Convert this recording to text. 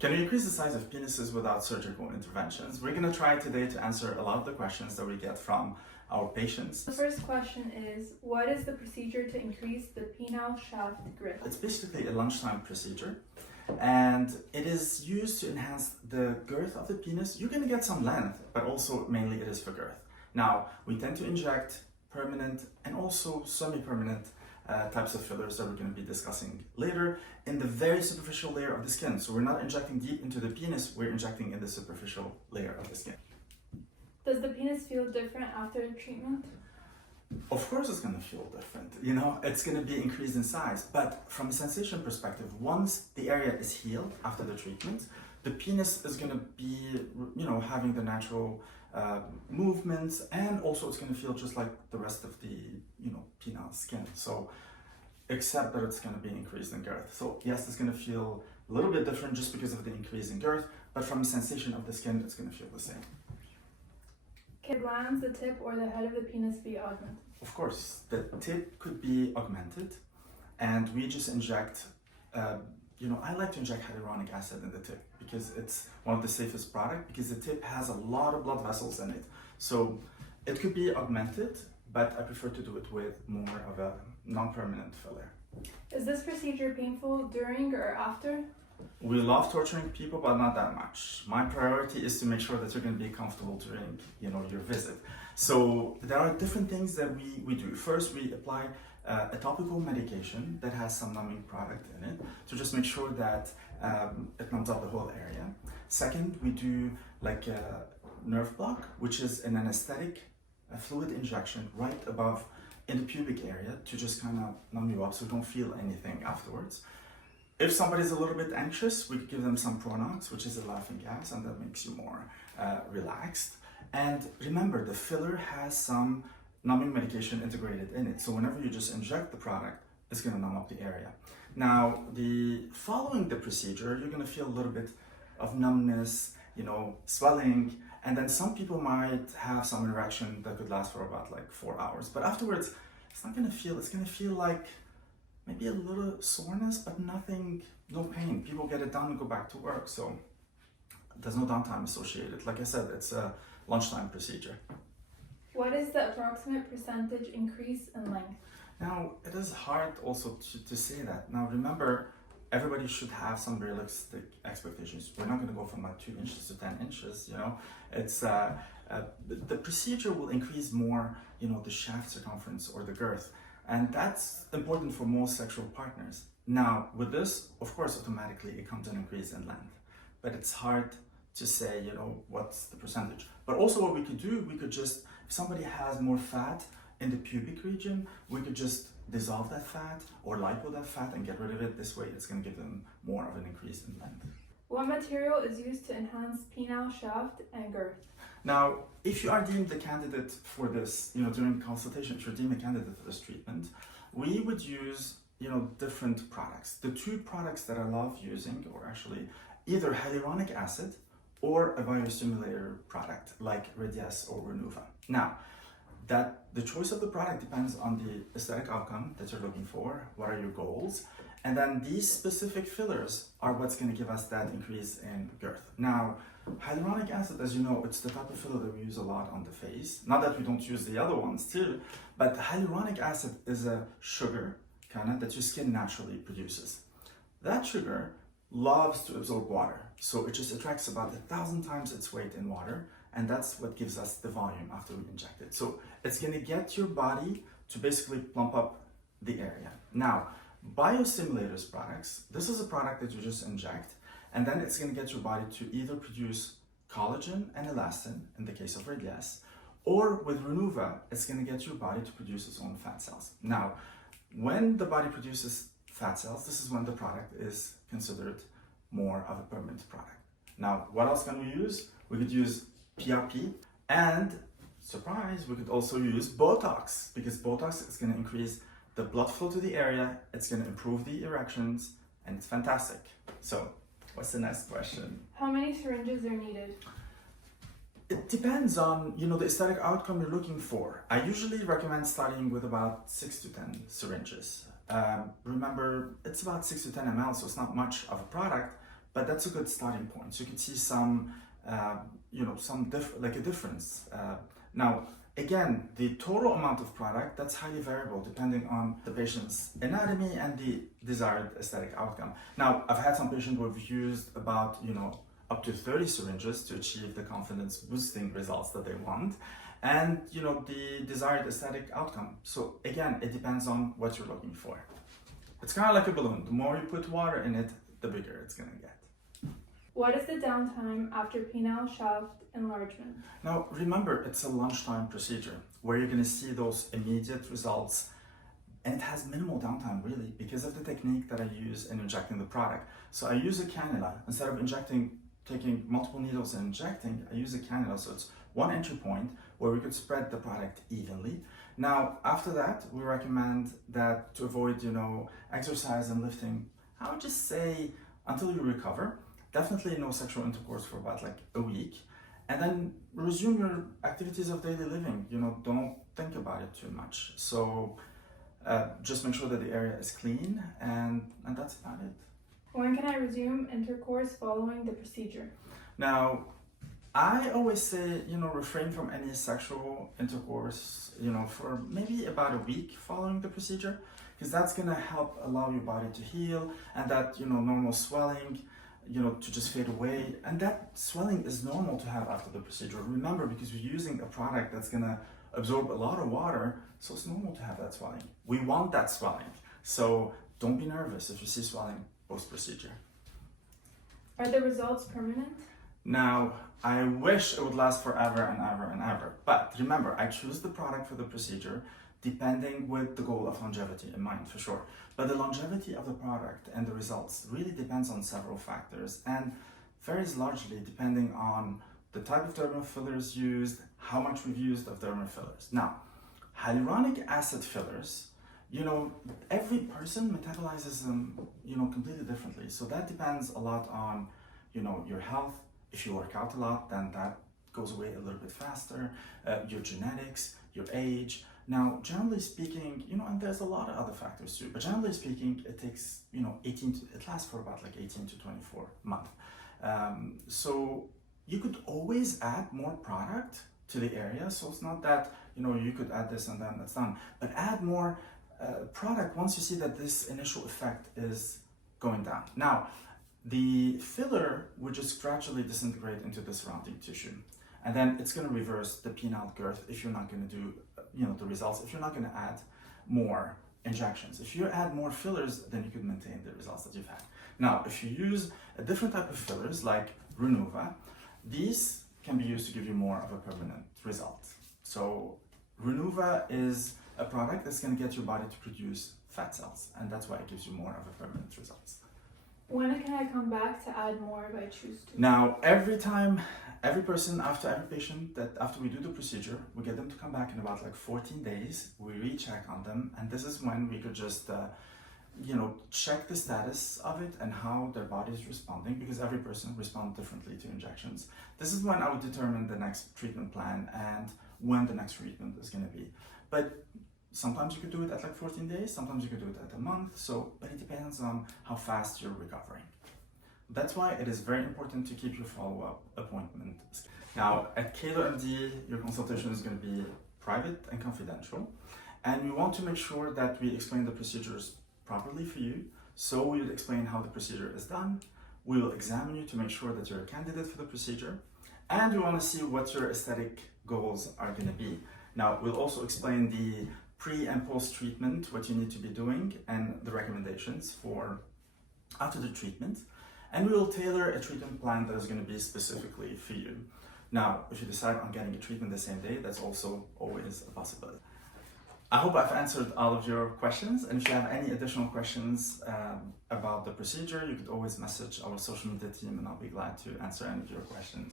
Can we increase the size of penises without surgical interventions? We're going to try today to answer a lot of the questions that we get from our patients. The first question is, what is the procedure to increase the penile shaft girth? It's basically a lunchtime procedure, and it is used to enhance the girth of the penis. You're going to get some length, but also mainly it is for girth. Now, we tend to inject permanent and also semi-permanent types of fillers that we're going to be discussing later in the very superficial layer of the skin. So we're not injecting deep into the penis, we're injecting in the superficial layer of the skin. Does the penis feel different after the treatment? Of course it's going to feel different, it's going to be increased in size, but from a sensation perspective, once the area is healed after the treatment, the penis is going to be, having the natural movements, and also it's going to feel just like the rest of the, penile skin. So, except that it's going to be increased in girth. So yes, it's going to feel a little bit different just because of the increase in girth, but from a sensation of the skin, it's going to feel the same. Can glands, the tip, or the head of the penis be augmented? Of course, the tip could be augmented, and we just inject, I like to inject hyaluronic acid in the tip because it's one of the safest products, because the tip has a lot of blood vessels in it. So it could be augmented, but I prefer to do it with more of a non-permanent filler. Is this procedure painful during or after? We love torturing people, but not that much. My priority is to make sure that you're going to be comfortable during, your visit. So there are different things that we do. First, we apply a topical medication that has some numbing product in it to just make sure that it numbs out the whole area. Second, we do like a nerve block, which is an anesthetic, a fluid injection right above in the pubic area to just kind of numb you up so you don't feel anything afterwards. If somebody's a little bit anxious, we could give them some Pronox, which is a laughing gas, and that makes you more relaxed. And remember, the filler has some numbing medication integrated in it. So whenever you just inject the product, it's going to numb up the area. Now, following the procedure, you're going to feel a little bit of numbness, swelling, and then some people might have some erection that could last for about like 4 hours. But afterwards, it's going to feel like maybe a little soreness, but no pain. People get it done and go back to work. So there's no downtime associated. Like I said, it's a lunchtime procedure. What is the approximate percentage increase in length? Now, it is hard also to say that. Now, remember, everybody should have some realistic expectations. We're not going to go from like 2 inches to 10 inches, It's the procedure will increase more, the shaft circumference or the girth. And that's important for most sexual partners. Now, with this, of course, automatically it comes an increase in length. But it's hard to say, what's the percentage. But also what we could do, if somebody has more fat in the pubic region, we could just dissolve that fat or lipo that fat and get rid of it. This way, it's going to give them more of an increase in length. What material is used to enhance penile shaft and girth? Now, if you are deemed a candidate for this, during consultation, if you're deemed a candidate for this treatment, we would use, different products. The 2 products that I love using are actually either hyaluronic acid or a biostimulator product like Radiesse or Renuva. Now, the choice of the product depends on the aesthetic outcome that you're looking for, what are your goals, and then these specific fillers are what's going to give us that increase in girth. Now, hyaluronic acid, as you know, it's the type of filler that we use a lot on the face. Not that we don't use the other ones too, but hyaluronic acid is a sugar that your skin naturally produces. That sugar loves to absorb water, so it just attracts about 1,000 times its weight in water, and that's what gives us the volume after we inject it. So it's going to get your body to basically plump up the area. Now, biostimulators products, this is a product that you just inject, and then it's going to get your body to either produce collagen and elastin, in the case of Radiesse, or with Renuva, it's going to get your body to produce its own fat cells. Now, when the body produces fat cells, this is when the product is considered more of a permanent product. Now, what else can we use? We could use PRP, and surprise, we could also use Botox, because Botox is going to increase the blood flow to the area, it's going to improve the erections, and it's fantastic. So, what's the next question? How many syringes are needed? It depends on, the aesthetic outcome you're looking for. I usually recommend starting with about 6 to 10 syringes. Remember, it's about 6 to 10 ml, so it's not much of a product, but that's a good starting point. So you can see some, like a difference. Now, again, the total amount of product, that's highly variable depending on the patient's anatomy and the desired aesthetic outcome. Now, I've had some patients who have used about, up to 30 syringes to achieve the confidence boosting results that they want and, the desired aesthetic outcome. So again, it depends on what you're looking for. It's kind of like a balloon. The more you put water in it, the bigger it's gonna get. What is the downtime after penile shaft enlargement? Now, remember, it's a lunchtime procedure where you're going to see those immediate results, and it has minimal downtime really because of the technique that I use in injecting the product. So I use a cannula. Instead of taking multiple needles and injecting, I use a cannula. So it's one entry point where we could spread the product evenly. Now, after that, we recommend that to avoid, exercise and lifting, I would just say until you recover. Definitely no sexual intercourse for about like a week, and then resume your activities of daily living. Don't think about it too much. So just make sure that the area is clean, and that's about it. When can I resume intercourse following the procedure? Now, I always say, refrain from any sexual intercourse, for maybe about a week following the procedure, because that's gonna help allow your body to heal, and that, normal swelling, to just fade away. And that swelling is normal to have after the procedure. Remember, because you're using a product that's gonna absorb a lot of water, so it's normal to have that swelling. We want that swelling. So don't be nervous if you see swelling post-procedure. Are the results permanent? Now, I wish it would last forever and ever and ever. But remember, I choose the product for the procedure depending with the goal of longevity in mind, for sure. But the longevity of the product and the results really depends on several factors and varies largely depending on the type of dermal fillers used, how much we've used of dermal fillers. Now, hyaluronic acid fillers, every person metabolizes them, completely differently. So that depends a lot on, your health. If you work out a lot, then that goes away a little bit faster, your genetics, your age. Now, generally speaking, and there's a lot of other factors too, but generally speaking, it takes, it lasts for about like 18 to 24 months. So you could always add more product to the area. So it's not that, you could add this and then it's done, but add more product once you see that this initial effect is going down. Now, the filler would just gradually disintegrate into the surrounding tissue. And then it's going to reverse the penile girth if you're not going to do, the results, if you're not going to add more injections. If you add more fillers, then you could maintain the results that you've had. Now, if you use a different type of fillers like Renuva, these can be used to give you more of a permanent result. So Renuva is a product that's going to get your body to produce fat cells, and that's why it gives you more of a permanent results. When can I come back to add more if I choose to? Now, every person, after every patient, that after we do the procedure, we get them to come back in about like 14 days. We recheck on them, and this is when we could just, check the status of it and how their body is responding, because every person responds differently to injections. This is when I would determine the next treatment plan and when the next treatment is going to be. But sometimes you could do it at like 14 days, sometimes you could do it at a month. But it depends on how fast you're recovering. That's why it is very important to keep your follow-up appointment. Now, at KLMD, your consultation is going to be private and confidential. And we want to make sure that we explain the procedures properly for you. So we will explain how the procedure is done. We will examine you to make sure that you're a candidate for the procedure. And we want to see what your aesthetic goals are going to be. Now, we'll also explain the pre and post treatment, what you need to be doing, and the recommendations for after the treatment. And we will tailor a treatment plan that is going to be specifically for you. Now, if you decide on getting a treatment the same day, that's also always a possibility. I hope I've answered all of your questions, and if you have any additional questions about the procedure, you could always message our social media team, and I'll be glad to answer any of your questions.